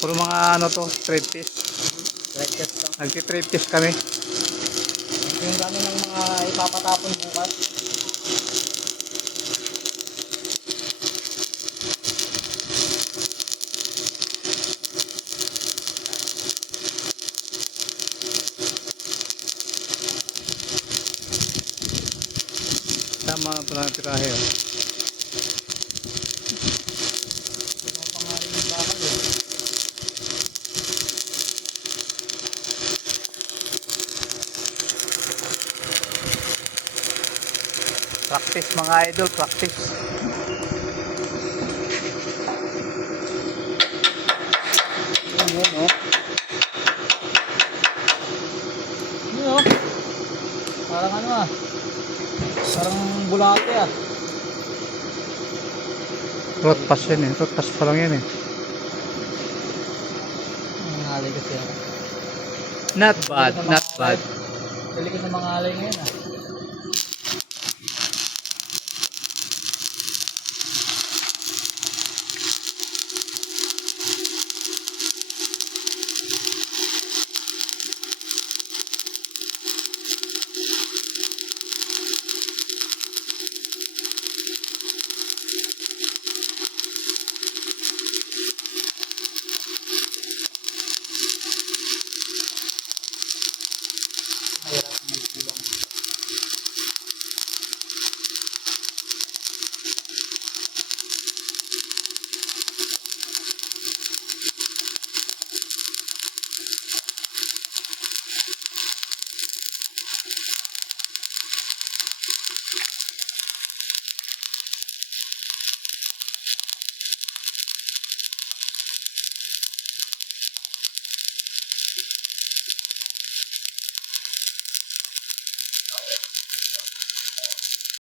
Puro mga ano to, trade test. Trade test lang. Nagti-trade test kami. Yung gano'n ng mga ipapatapon bukas. Tama na ito lang tirahe. Oh. Yung pangalan ng bakal eh. Practice mga idol, practice. Yun, oh. Yun, oh. Parang ano ah. Parang bulate ah. Road pass yan eh. Road pass pa lang yan eh. Ang halay kasi ah. Not bad, not bad. Delikit na mga halay ngayon ah.